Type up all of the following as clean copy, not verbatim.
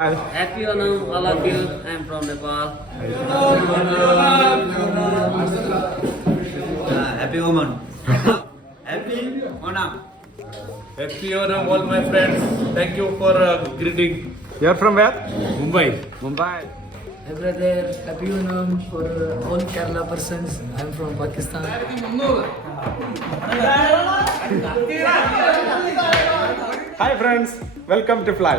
Happy Onam, all of you. I am from Nepal. Happy Oman. Happy Onam. Happy Onam, all my friends. Thank you for greeting. You are from where? Mumbai. Mumbai. Hey brother, happy Onam for all Kerala persons. I am from Pakistan. Hi friends, welcome to Fly.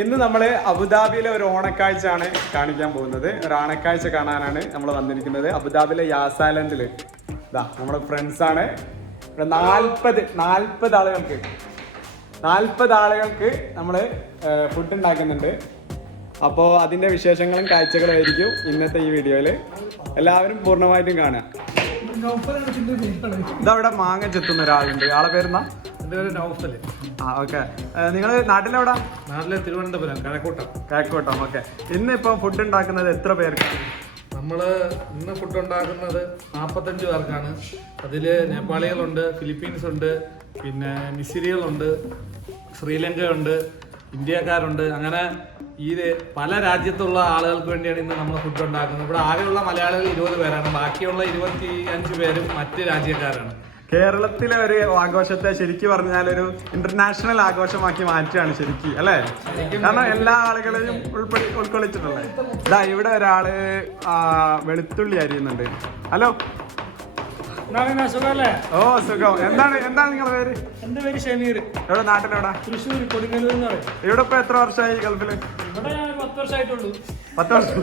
ഇന്ന് നമ്മൾ അബുദാബിയിലെ ഒരു ഓണക്കാഴ്ചയാണ് കാണിക്കാൻ പോകുന്നത്. ഒരു ഓണക്കാഴ്ച കാണാനാണ് നമ്മൾ വന്നിരിക്കുന്നത്. അബുദാബിയിലെ യാസ് ഐലൻഡിൽ ഇതാ നമ്മുടെ ഫ്രണ്ട്സാണ്. ഇവിടെ 40 ആളുകൾക്ക് നമ്മൾ ഫുഡ് ഉണ്ടാക്കുന്നുണ്ട്. അപ്പോൾ അതിൻ്റെ വിശേഷങ്ങളും കാഴ്ചകളും ആയിരിക്കും ഇന്നത്തെ ഈ വീഡിയോയിൽ. എല്ലാവരും പൂർണ്ണമായിട്ടും കാണുക. ഇതവിടെ മാങ്ങ ചെത്തുന്ന ഒരാളുണ്ട്. ആളെ പേരെന്നാ? എൻ്റെ പേര് നൗഫൽ. ആ ഓക്കെ. നിങ്ങൾ നാട്ടിലെവിടാ? നാട്ടിലെ തിരുവനന്തപുരം കിഴക്കോട്ടം. ഓക്കെ. ഇന്നിപ്പോൾ ഫുഡ് ഉണ്ടാക്കുന്നത് എത്ര പേർക്കാണ്? നമ്മൾ ഇന്ന് ഫുഡ് ഉണ്ടാക്കുന്നത് 45 പേർക്കാണ്. അതിൽ നേപ്പാളികളുണ്ട്, ഫിലിപ്പീൻസ് ഉണ്ട്, പിന്നെ മിസിരികളുണ്ട്, ശ്രീലങ്കയുണ്ട്, ഇന്ത്യക്കാരുണ്ട്. അങ്ങനെ ഈ പല രാജ്യത്തുള്ള ആളുകൾക്ക് വേണ്ടിയാണ് ഇന്ന് നമ്മൾ ഫുഡ് ഉണ്ടാക്കുന്നത്. ഇവിടെ ആകെയുള്ള മലയാളികൾ 20 പേരാണ്. ബാക്കിയുള്ള 25 പേരും മറ്റ് രാജ്യക്കാരാണ്. കേരളത്തിലെ ഒരു ആഘോഷത്തെ ശരിക്കും പറഞ്ഞാൽ ഒരു ഇന്റർനാഷണൽ ആഘോഷമാക്കി മാറ്റുകയാണ് ശരിക്കും, അല്ലേ? കാരണം എല്ലാ ആളുകളെയും ഉൾക്കൊള്ളിച്ചിട്ടുള്ളത്. ഇതാ ഇവിടെ ഒരാള് വെളുത്തുള്ളി അരിയുന്നുണ്ട്. ഹലോ. ഓ സുഖം. എന്താണ് നിങ്ങളുടെ പേര്? എന്റെ പേര് ഷമീർ. എവിടെ? നാട്ടിലെവിടെ? തൃശ്ശൂർ കൊടുങ്ങല്ലൂർ എന്ന് പറയും. ഇവിടെ ഇപ്പൊ എത്ര വർഷമായി ഗൾഫില്? ഇവിടെ ഞാൻ 10 വർഷമായിട്ടുള്ളൂ. 10 വർഷം.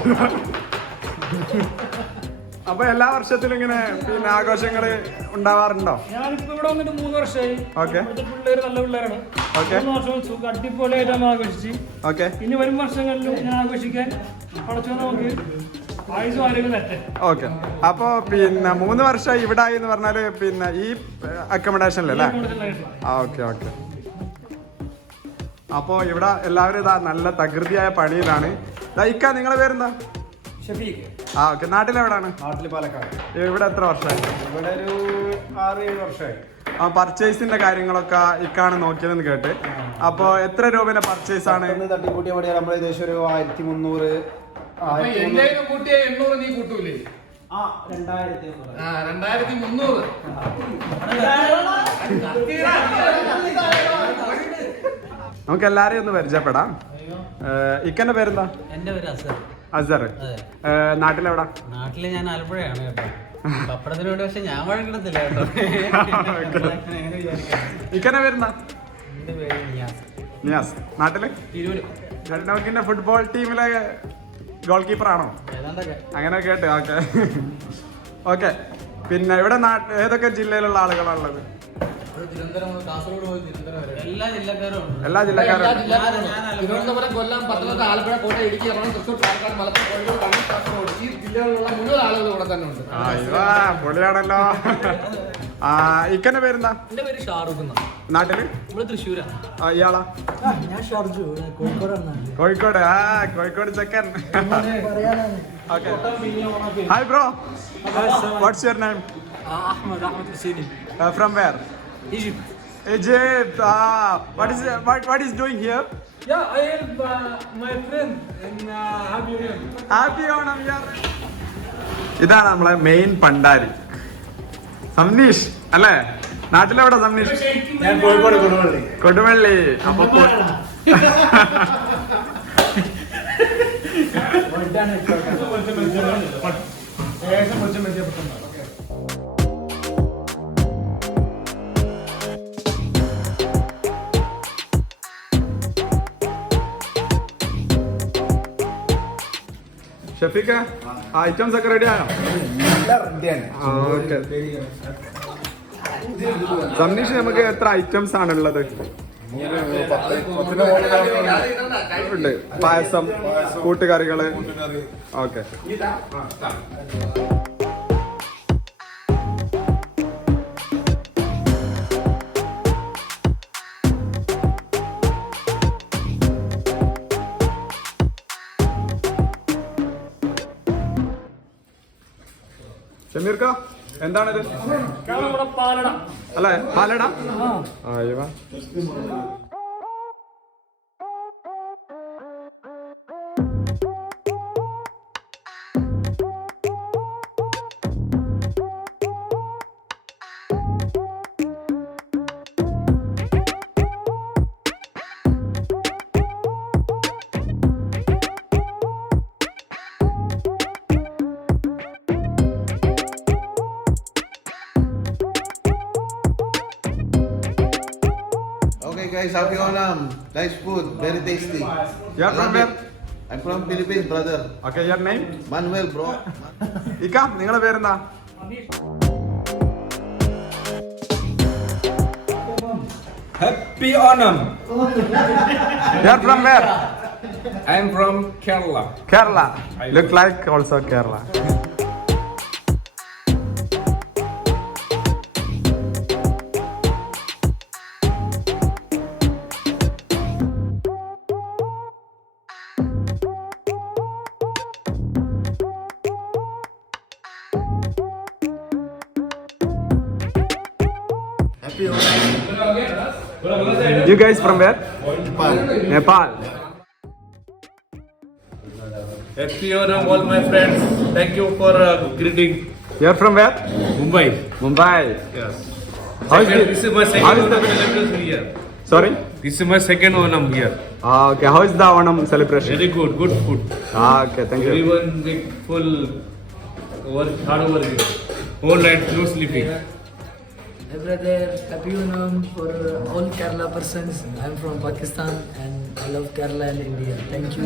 അപ്പൊ എല്ലാ വർഷത്തിലും ഇങ്ങനെ പിന്നെ ആഘോഷങ്ങള് ഉണ്ടാവാറുണ്ടോ? ഞാനിപ്പോ ഇവിടെ വന്നിട്ട് 3 വർഷമായി. ഓക്കെ. പിള്ളേര് നല്ല പിള്ളേരാണ്. 3 വർഷം അടിപൊളിയായിട്ട് ആഘോഷിച്ച്. ഓക്കെ. ഇനി വരും വർഷങ്ങളിലും ഞാൻ ആഘോഷിക്കാൻ പഠിച്ചോ നമുക്ക് ആയുസും ആരോഗ്യം തരട്ടെ. ഓക്കെ. അപ്പൊ പിന്നെ 3 വർഷം ഇവിടെ ആയി എന്ന് പറഞ്ഞാല് പിന്നെ ഈ അക്കോമഡേഷനിലല്ലേ? ഓക്കെ. അപ്പോ ഇവിടെ എല്ലാവരും ഇതാ നല്ല തകൃതിയായ പണിയിലാണ്. ഇക്ക, നിങ്ങളെ പേരെന്താ? ഷഫീഖ്. ആ ഓക്കെ. നാട്ടിലെവിടാണ്? നാട്ടിൽ പാലക്കാട്. ഇവിടെ എത്ര വർഷമായി? ഇവിടെ ഒരു 6-7 വർഷമായി. ആ പർച്ചേസിന്റെ കാര്യങ്ങളൊക്കെ ഇക്കാണ് നോക്കിയതെന്ന് കേട്ട്. അപ്പൊ എത്ര രൂപയുടെ പർച്ചേസ് ആണ്? തട്ടിക്കൂട്ടിയ പണിയാൽ നമ്മൾ ഏകദേശം ഒരു 1300. 800 നീ കൂട്ടൂലേ? 2300. നമുക്ക് എല്ലാരെയും ഒന്ന് പരിചയപ്പെടാം. ഇക്കന്റെ പേരെന്താ? എന്റെ പേര് അസർ. നാട്ടിലെവിടാ? നാട്ടില് ഞാൻ ആലപ്പുഴയാണ് കേട്ടോ. പപ്പടത്തിന് വേണ്ടി പക്ഷെ ഞാൻ വഴക്കിടത്തില്ല കേട്ടോ. ഇക്കന്റെ പേരെന്താ? എന്റെ പേര് നിയാസ്. നാട്ടില് നമുക്കിന്റെ ഫുട്ബോൾ ടീമിലെ ഗോൾ കീപ്പർ ആണോ? അങ്ങനെ കേട്ട്. ഓക്കെ. ഓക്കെ. പിന്നെ ഇവിടെ ഏതൊക്കെ ജില്ലയിലുള്ള ആളുകളാണുള്ളത്? എല്ലാ ജില്ലക്കാരും. തിരുവനന്തപുരം, കൊല്ലം, പത്തനംതിട്ട, ആലപ്പുഴ, കോട്ടയം, ഇടുക്കി, എറണാകുളം, തൃശ്ശൂർ, പാലക്കാട്, മലപ്പുറം, കോഴിക്കോട്, കണ്ണൂർ, കാസർഗോഡ് ഈ ജില്ലകളിലുള്ള മുഴുവൻ ആളുകൾ ഇവിടെ തന്നെ ഉണ്ട്. പൊളിയാണല്ലോ. ഇക്കന്റെ പേരെന്താ? എന്റെ പേര് ഷാറൂഖ്. നാട്ടില്? ഇവിടെ തൃശ്ശൂരാണ്. ഇയാളാ? ഞാൻ ഷാർജു, കോഴിക്കോടാണ്. കോഴിക്കോട് ചെക്കൻ. Okay. Hi bro. What's your name? Ahmed Husseini. From where? Egypt. Egypt. What is doing here? Yeah, I help my friend in Happy Onam. Happy Onam. ഇതാണ് നമ്മളെ മെയിൻ പണ്ടാരി സംനീഷ്, അല്ലേ? നാട്ടിലെവിടെ സംനീഷ്? ഞാൻ കോഴിക്കോട് കൊടുവള്ളി. അപ്പൊ ഷഫീഖ, ഐറ്റംസ് ഒക്കെ റെഡി ആയോ? ഓക്കെ. സംനീഷ്, നമുക്ക് എത്ര ഐറ്റംസ് ആണുള്ളത്? ഉണ്ട്. പായസം, കൂട്ടുകറികള്. ഓക്കെ. ഷമീർക്ക, എന്താണിത്? പാലട. അല്ലേ? പാലട. guys, happy Onam. Nice food, very tasty. You are from where? I'm from Philippines, brother. Okay, your name? Manuel, bro. ഇക്ക നിങ്ങളെ പേരെന്താ? Happy Onam. You are from where? I am from Kerala. Kerala. Look like also Kerala. Happy Onam. You guys from where? Nepal. Happy Onam, all my friends. Thank you for greeting. You are from where? Mumbai. Mumbai. Yes. How is This is my how second is the- Onam celebration here. Sorry? This is my second Onam here. Okay, how is the Onam celebration? Very good, good food. Okay, thank you. Everyone make full work, hard work. Whole night, no sleeping. Hey brother, happy Onam for all Kerala persons. I'm from Pakistan and I love Kerala and India. Thank you.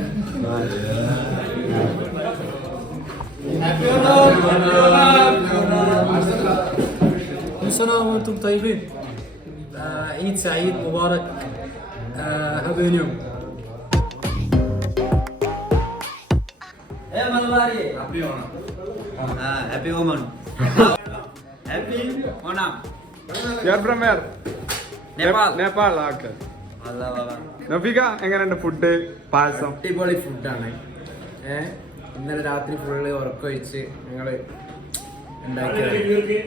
كل سنة وأنتم طيبين. عيد سعيد مبارك. هذا اليوم. Hey malayali. Happy Onam. Happy Oman. Happy Onam. You are from where? Nepal. Nepal, okay. Allah Allah. നഫീക എങ്ങനെയുണ്ട് food പായസം? അടിപൊളി ഫുഡാണ്. ഇന്നലെ രാത്രി full ഉറക്കൊഴിച്ച് ഞങ്ങള് ഉണ്ടാക്കിയത്.